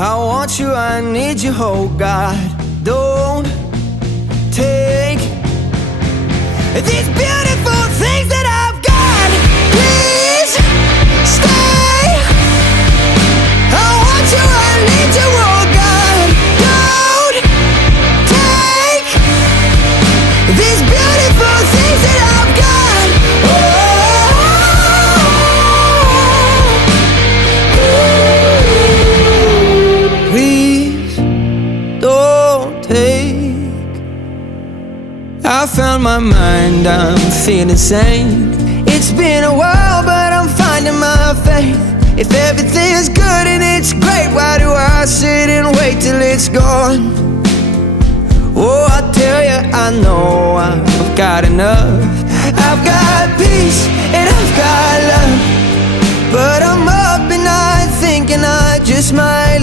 I want you, I need you, oh God. Don't take these beautiful things that I've got. Please stay. I want you, I need you, oh God. Don't take these beautiful things that I've got. Please don't take. I found my mind, I'm feeling sane. It's been a while, but I'm finding my faith. If everything's good and it's great, why do I sit and wait till it's gone? Oh, I tell you, I know I've got enough. I've got peace and I've got love, but I'm up at night thinking I just might